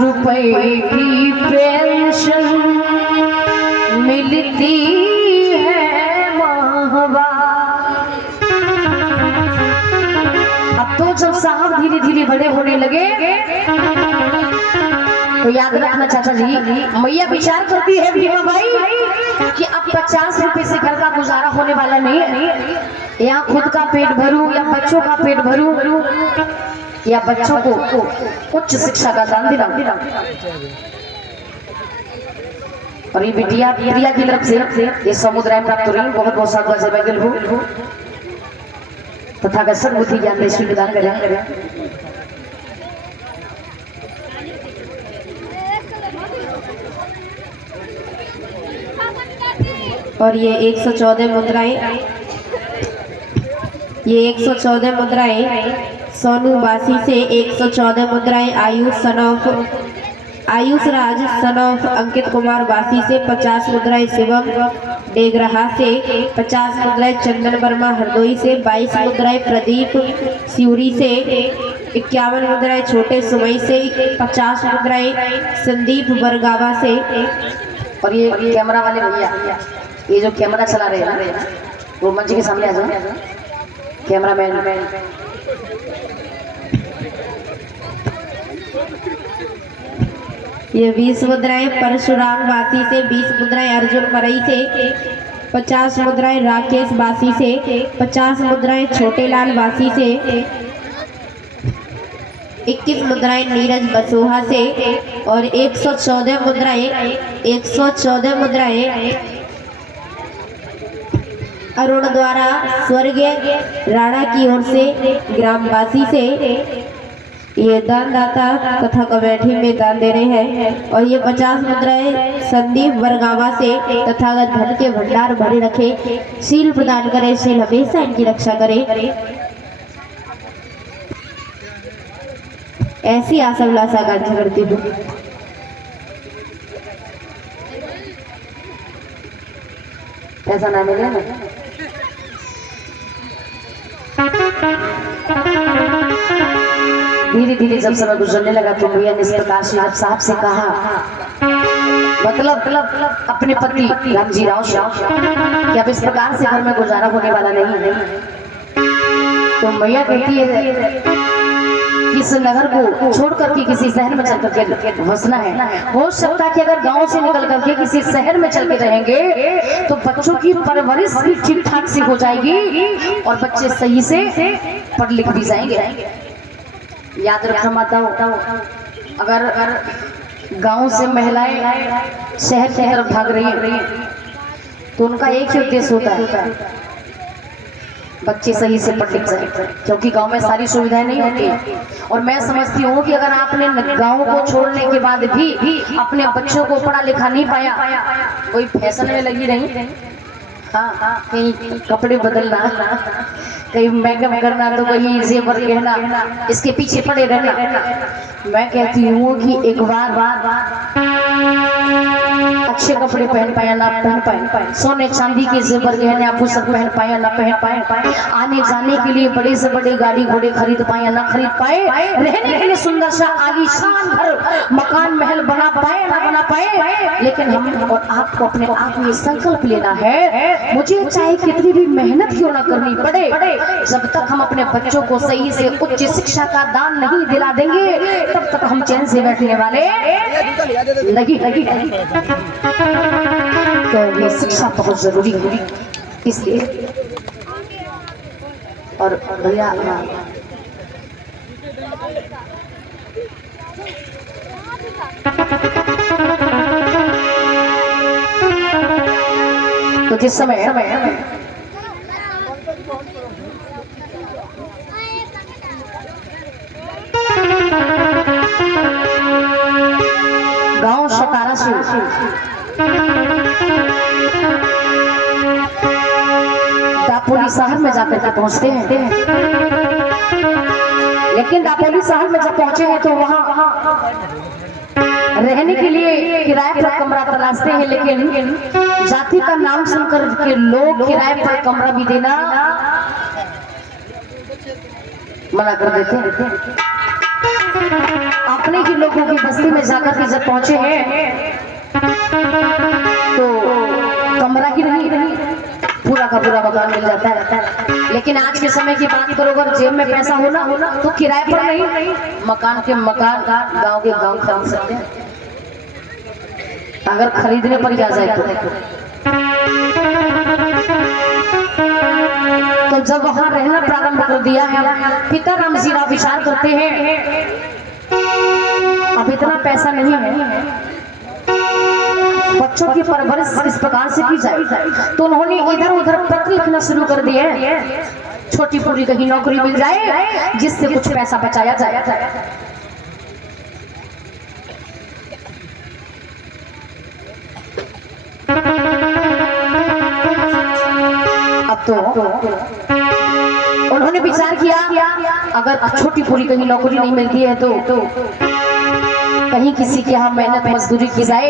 रुपए की पेंशन मिलती है माहवार। अब तो जब साहब धीरे धीरे बड़े होने लगे तो याद रखना चाचा जी, मैया विचार करती है भीमा भाई कि अब 50 रुपए से घर का गुजारा होने वाला नहीं है। या खुद का पेट भरूं या बच्चों का पेट भरूं या बच्चों को उच्च शिक्षा का दान दिलाऊं। और ये बिटिया प्रिया की तरफ से ये समुदाय प्राप्त हो रही, बहुत बहुत साधुवाद से बैगल हो तथा सद्बुद्धि ज्ञान देश की दान करें। और ये 114 मुद्राएं, ये 114 मुद्राएं सोनू बासी से 114 मुद्राएं आयुष राज सन ऑफ अंकित कुमार बासी से 50 मुद्राएं शिवम डेगरहा से 50 मुद्राएं चंदन वर्मा हरदोई से 22 मुद्राएं प्रदीप सिउरी से 51 मुद्राएं छोटे सुमई से 50 मुद्राएं संदीप बरगावा से। और ये कैमरा वाले भैया, ये जो कैमरा चला रहे हैं ना, वो मंच के सामने आ जाओ। कैमरामैन ये 20 मुद्राएं परशुराम बासी से 20 मुद्राएं अर्जुन मरई से 50 मुद्राएं राकेश बासी से 50 मुद्राएं छोटेलाल बासी से 21 मुद्राएं नीरज बसोहा से और 114 मुद्राएं अरुण द्वारा स्वर्गीय राणा की ओर से ग्रामवासी से। ये दानदाता तथा कमेटी में दान दे रहे हैं। और ये 50 मुद्राएं संदीप बरगावा से तथा धन के भंडार भरे रखे, शील प्रदान करे, शील हमेशा इनकी रक्षा करे, ऐसी आशा उल्लासा आकांक्षा करती हूँ। ऐसा ना मिले ना। धीरे धीरे जब समय गुजरने लगा तो भैया ने इस प्रकार शिव साहब से कहा, मतलब अपने पति रामजी राव कि अब इस प्रकार से घर में गुजारा होने वाला नहीं है। तो मैया कहती है इस नगर को छोड़ करके किसी शहर में चल करके बसना है। हो सकता है कि अगर गांव से निकल करके किसी शहर में चल के रहेंगे तो बच्चों की परवरिश भी ठीक ठाक से हो जाएगी और बच्चे सही से पढ़ लिख भी जाएंगे। याद रखना माताओं, अगर गांव से महिलाएं शहर की तरफ भाग रही हैं तो उनका एक ही उद्देश्य होता है, बच्चे सही से पढ़ लिख जाए, क्योंकि गांव में सारी सुविधाएं नहीं होती। और मैं समझती हूँ कि अगर आपने गांव को छोड़ने के बाद भी अपने बच्चों को पढ़ा लिखा नहीं पाया, कोई फैशन में लगी रही, हाँ कहीं कपड़े बदलना, कहीं मेकअप करना, तो कहीं जेवर कहना, इसके पीछे पड़े रहना। मैं कहती हूँ कि एक बार अच्छे कपड़े पहन पाए ना पहन पाए, सोने चांदी के जेवर गहने आभूषण पहन पाए ना पहन पाए, आने जाने के लिए बड़े से बड़े गाड़ी घोड़े खरीद पाए ना खरीद पाए, रहने के लिए सुंदर सा आलीशान घर मकान महल बना पाए ना बना पाए, लेकिन हम और आपको अपने आप में संकल्प लेना है, मुझे चाहे कितनी भी मेहनत क्यों ना करनी पड़े, जब तक हम अपने बच्चों को सही से उच्च शिक्षा का दान नहीं दिला देंगे तब तक हम चैन से बैठने वाले लगी। तो ये शिक्षा बहुत जरूरी है, इसलिए और भैया तो जिस समय गांव शकारा से दापोली शहर में जाकर के पहुंचते हैं, लेकिन दापोली शहर में जब पहुंचे हैं तो वहां रहने के लिए किराए पर कमरा तलाशते हैं, लेकिन जाति का नाम सुनकर के लोग किराए पर कमरा भी देना मना कर देते हैं। अपने ही लोगों की बस्ती में जाकर के जब पहुंचे हैं तो कमरा ही नहीं पूरा का पूरा मकान मिल जाता है। लेकिन आज के समय की बात करो, अगर जेब में पैसा होना तो किराए पर नहीं, मकान के मकान गांव के गांव खरीद सकते हैं, अगर खरीदने पर क्या जाए तो जब वहां रहना प्रारंभ कर दिया है, पिता रामजी राव विचार करते हैं अब इतना पैसा नहीं है, बच्चों की परवरिश इस प्रकार से की जाए। तो उन्होंने इधर उधर पत्र लिखना शुरू कर दिए, छोटी पूरी कहीं नौकरी मिल जाए जिससे कुछ पैसा बचाया जाए। अब तो उन्होंने विचार किया अगर छोटी पूरी कहीं नौकरी नहीं मिलती है तो कहीं किसी के यहाँ मेहनत मजदूरी की जाए।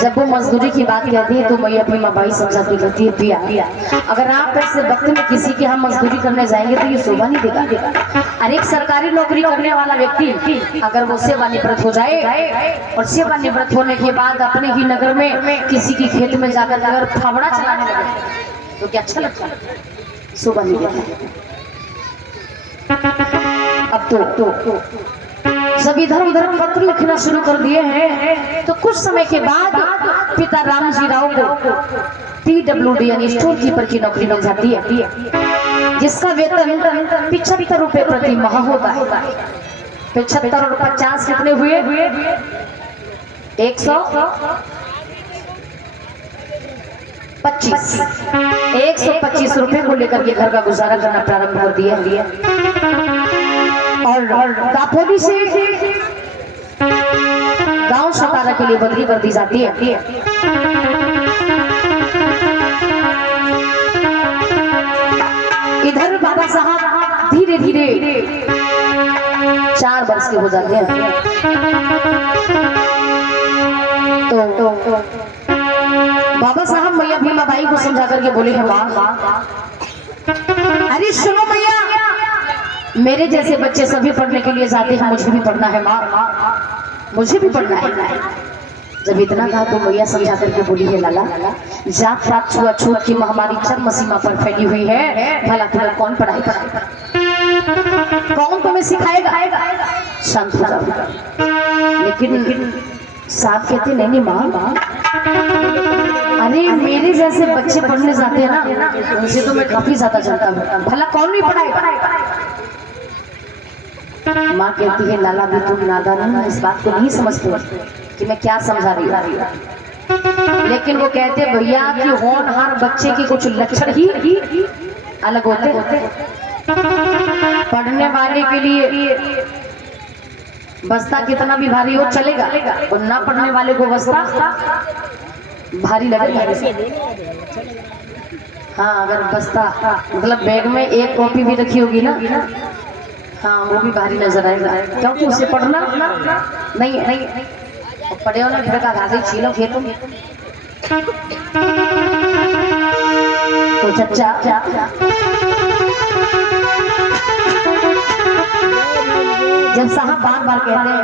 जब वो मजदूरी की बात कहती है तो मैया अपनी माँ बाई समझा के कहती है पिया अगर आप ऐसे वक्त में किसी के यहाँ मजदूरी करने जाएंगे तो ये शोभा नहीं देगा। अरे एक सरकारी नौकरी करने वाला व्यक्ति अगर वो सेवानिवृत्त हो जाए और सेवानिवृत्त होने के बाद अपने ही नगर में किसी की खेत में जाकर अगर फावड़ा चलाने लगे तो क्या अच्छा लगता है, शोभा नहीं देगा। अब तो जब इधर उधर पत्र लिखना शुरू कर दिए हैं तो कुछ समय के बाद पिता रामजी राव को PWD यानी स्टोर कीपर की नौकरी मिल जाती है, जिसका वेतन 75 रुपए प्रति माह होता है। 75 और 50 कितने हुए? 125 रुपए को लेकर के घर का गुजारा करना प्रारंभ कर दिया। और दापोली से गांव सतारा के लिए बदली कर दी जाती है। इधर बाबा साहब धीरे धीरे 4 वर्ष के हो जाते हैं तो बाबा साहब मैया भीमा बाई को समझा करके बोले हैं अरे सुनो मैया, मेरे जैसे बच्चे सभी पढ़ने के लिए जाते हैं, मुझे भी पढ़ना है माँ, मुझे भी पढ़ना है। जब इतना कहा तो मैया समझा करके बोली है लाला, जात पात छुआछूत की महामारी चरम सीमा पर फैली हुई है, भला तुम्हें कौन पढ़ाई कौन तुम्हें सिखाएगा? शांत हो जाओ। लेकिन साहब कहते नहीं माँ, अरे मेरे जैसे बच्चे पढ़ने जाते हैं ना, उनसे तो मैं काफी ज्यादा जानता हूँ, भला कौन नहीं पढ़ाएगा? माँ कहती है लाला भी तुम नादान हो, इस बात को नहीं समझते कि मैं क्या समझा रही हूँ। लेकिन वो कहते भैया कि होनहार बच्चे के कुछ लक्षण ही अलग होते। पढ़ने वाले के लिए बस्ता कितना भी भारी हो चलेगा, और ना पढ़ने वाले को बस्ता भारी लगेगा। हाँ, अगर बस्ता मतलब बैग में एक कॉपी भी रखी होगी ना, हाँ वो भी भारी नजर आएगा, क्योंकि उसे पढ़ना नहीं पढ़े हो ना, घर का घास छीलो खेतों में। तो चच्चा जब साहब बार बार कहते हैं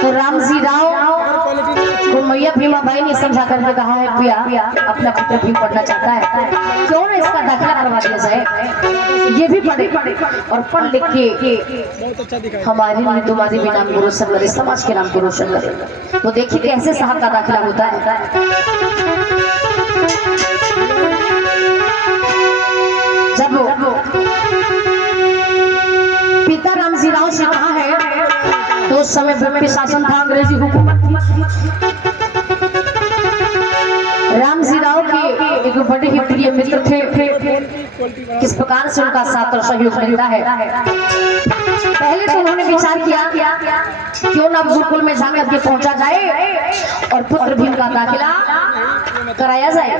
तो रामजी राव को मैया भीमा बाई ने समझा करके कहा है पिया अपना पुत्र भी पढ़ना चाहता है, क्यों ना इसका दाखिला करवा दिया जाए, ये भी पढ़े और पढ़ लिख के हमारे लिए तुम्हारे भी नाम को रोशन करे, समाज के नाम को रोशन करे। तो देखिए कैसे साहब का दाखिला होता है। जब पिता रामजी राव से कहा है तो उस समय ब्रिटिश शासन था, अंग्रेजी हुकूमत थी। रामजी राव के एक बड़े ही प्रिय मित्र थे, किस प्रकार से उनका साथ और सहयोग मिलता है। पहले तो उन्होंने विचार किया क्यों ना गुरुकुल में जाकर के पहुंचा जाए और पुत्र भीम का दाखिला कराया जाए।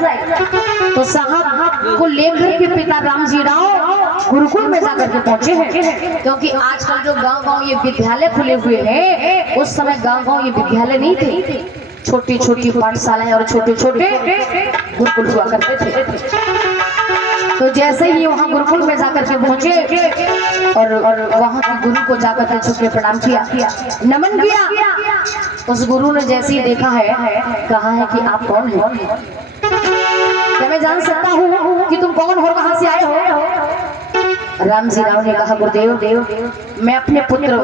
तो साहब को लेकर के पिता रामजी राव गुरुकुल में जाकर के पहुंचे हैं, क्योंकि आजकल जो गांव-गांव ये विद्यालय खुले हुए हैं, उस समय गांव-गांव ये विद्यालय नहीं थे, छोटी-छोटी पाठशालाएं और छोटे-छोटे गुरुकुल हुआ करते थे। तो जैसे ही वहाँ गुरुकुल में जाकर के पहुंचे और वहाँ के गुरु को जाकर के झुक के प्रणाम किया, नमन किया। उस गुरु ने जैसे ही देखा है, कहा है कि आप कौन हो, क्या मैं जान सकता हूँ कि तुम कौन हो, कहाँ से आए हो? राम जी राव ने कहा, गुरुदेव मैं अपने पुत्र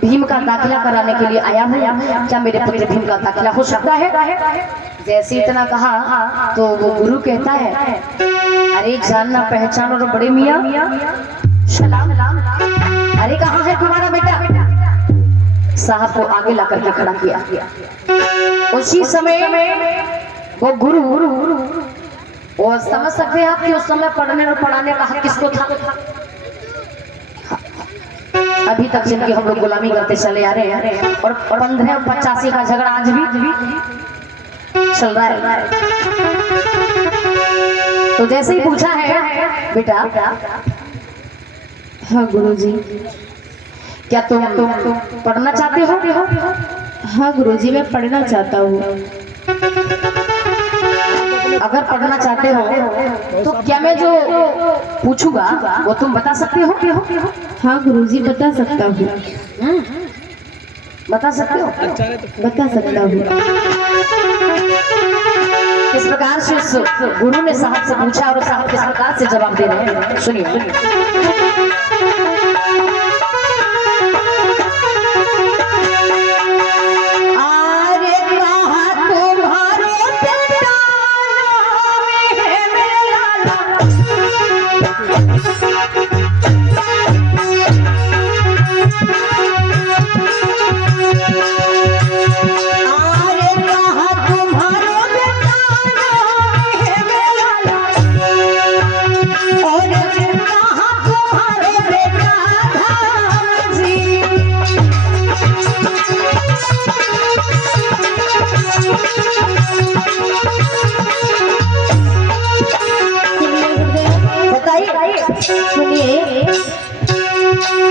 भीम का दाखिला कराने के लिए आया हूँ, क्या मेरे पुत्र भीम का दाखिला हो सकता है? जैसे इतना कहा तो वो गुरु कहता है, अरे जानना पहचान और बड़े मियाँ सलाम, अरे कहाँ है तुम्हारा बेटा? साहब को आगे ला करके खड़ा किया। उसी समय वो गुरु वो समझ सकते हैं आप कि उस समय पढ़ने और पढ़ाने का हक किसको था? अभी तक जिनकी हम लोग गुलामी करते चले आ रहे हैं और 1585 का झगड़ा आज भी चल रहा है। तो जैसे ही पूछा है, बेटा हाँ गुरुजी। क्या तुम पढ़ना चाहते हो? हाँ गुरुजी, मैं पढ़ना चाहता हूँ। अगर पढ़ना चाहते हो तो क्या मैं जो पूछूंगा वो तुम बता सकते हो? हाँ गुरुजी, बता सकता हूँ। बता सकते हो? बता सकता हूँ। इस प्रकार से उस गुरु ने साहब से पूछा और साहब किस प्रकार से जवाब दे रहे हैं, सुनिए। सुनिए,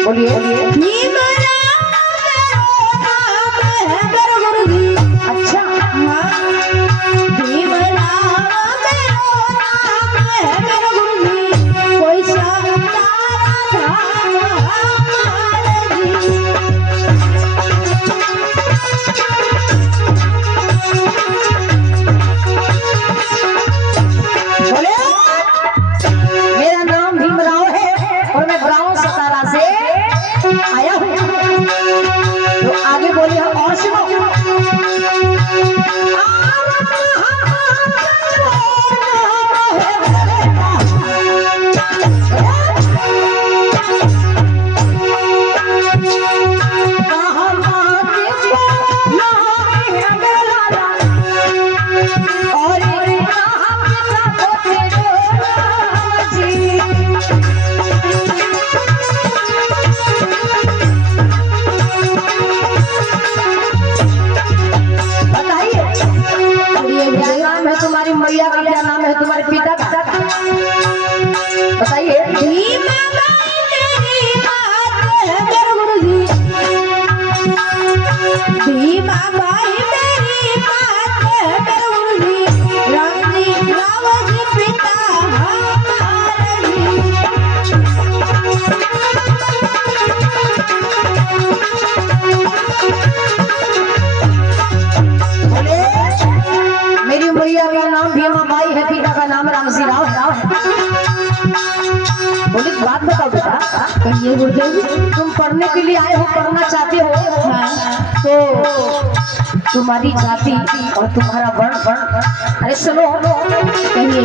बोलिए। अच्छा, कोई मेरा नाम भीमराव है और मैं गांव सतारा से आया हूँ। तो आगे बोलिए और सुनो। तुम्हारी मैया का क्या नाम है? तुम्हारे पिता का बताइए। भीमा भाई मेरी बात है गुरुजी, राम जी पिता मेरी मैया का नाम भीमा बाई है, पिता का नाम रामजी राव है। बोले बात बताओ बेटा। कहिए गुरुदेव। तुम पढ़ने के लिए आए हो, पढ़ना चाहते हो? हाँ। तो तुम्हारी जाति और तुम्हारा वर्ण, अरे सुनो, कहिए।